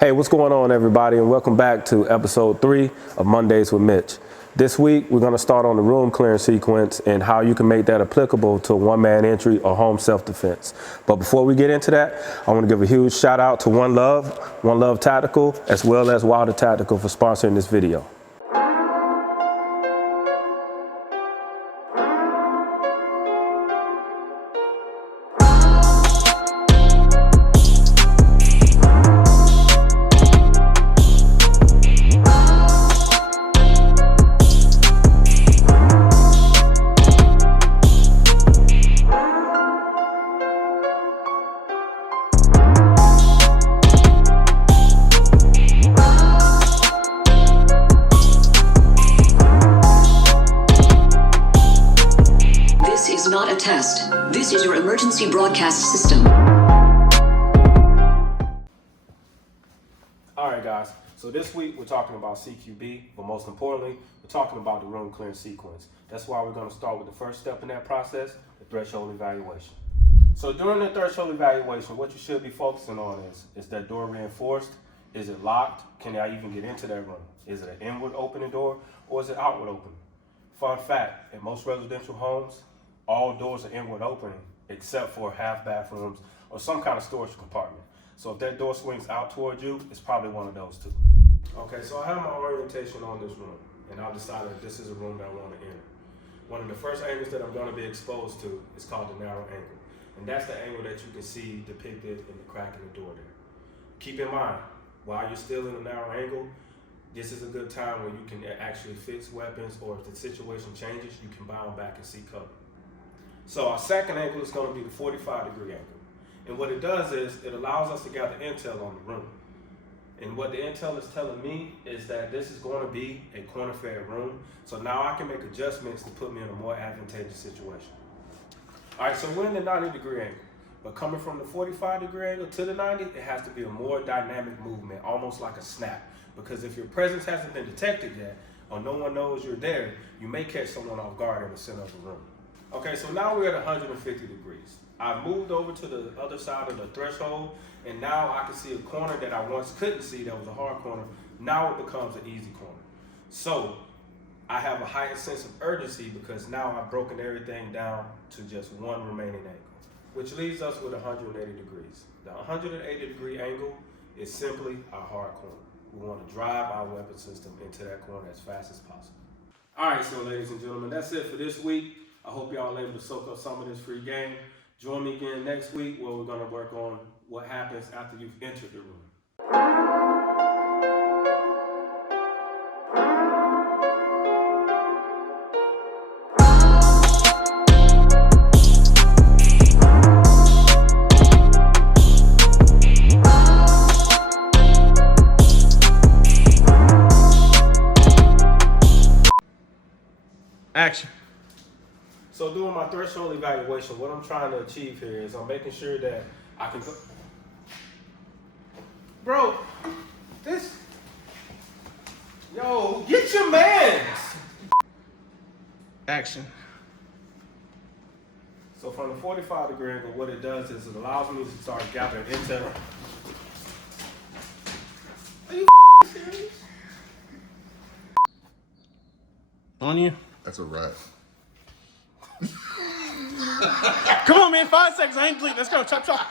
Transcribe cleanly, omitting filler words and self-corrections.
Hey, what's going on, everybody, and welcome back to episode 3 of Mondays with Mitch. This week, we're going to start on the room clearance sequence and how you can make that applicable to one-man entry or home self-defense. But before we get into that, I want to give a huge shout out to One Love Tactical, as well as Wilder Tactical for sponsoring this video. Not a test. This is your emergency broadcast system. All right, guys. So this week we're talking about CQB, but most importantly, we're talking about the room clearance sequence. That's why we're going to start with the first step in that process, the threshold evaluation. So during the threshold evaluation, what you should be focusing on is that door reinforced? Is it locked? Can I even get into that room? Is it an inward opening door or is it outward opening? Fun fact, in most residential homes, all doors are inward opening except for half bathrooms or some kind of storage compartment. So if that door swings out towards you, it's probably one of those two. Okay, so I have my orientation on this room and I've decided this is a room that I want to enter. One of the first angles that I'm going to be exposed to is called the narrow angle. And that's the angle that you can see depicted in the crack in the door there. Keep in mind, while you're still in the narrow angle, this is a good time where you can actually fix weapons, or if the situation changes, you can bound back and see cover. So our second angle is going to be the 45-degree angle. And what it does is it allows us to gather intel on the room. And what the intel is telling me is that this is going to be a corner-fed room. So now I can make adjustments to put me in a more advantageous situation. All right, so we're in the 90-degree angle. But coming from the 45-degree angle to the 90, it has to be a more dynamic movement, almost like a snap. Because if your presence hasn't been detected yet, or no one knows you're there, you may catch someone off guard in the center of the room. Okay, so now we're at 150 degrees. I've moved over to the other side of the threshold, and now I can see a corner that I once couldn't see that was a hard corner. Now it becomes an easy corner. So I have a heightened sense of urgency because now I've broken everything down to just one remaining angle, which leaves us with 180 degrees. The 180-degree angle is simply a hard corner. We want to drive our weapon system into that corner as fast as possible. All right, so ladies and gentlemen, that's it for this week. I hope y'all able to soak up some of this free game. Join me again next week where we're going to work on what happens after you've entered the room. Action. So doing my threshold evaluation, what I'm trying to achieve here is I'm making sure that I can go. Bro, yo, get your mans. Action. So from the 45-degree angle, what it does is it allows me to start gathering intel. Are you serious? On you. That's a wrap. Come on, man. 5 seconds. I ain't bleeding. Let's go. Chop, chop.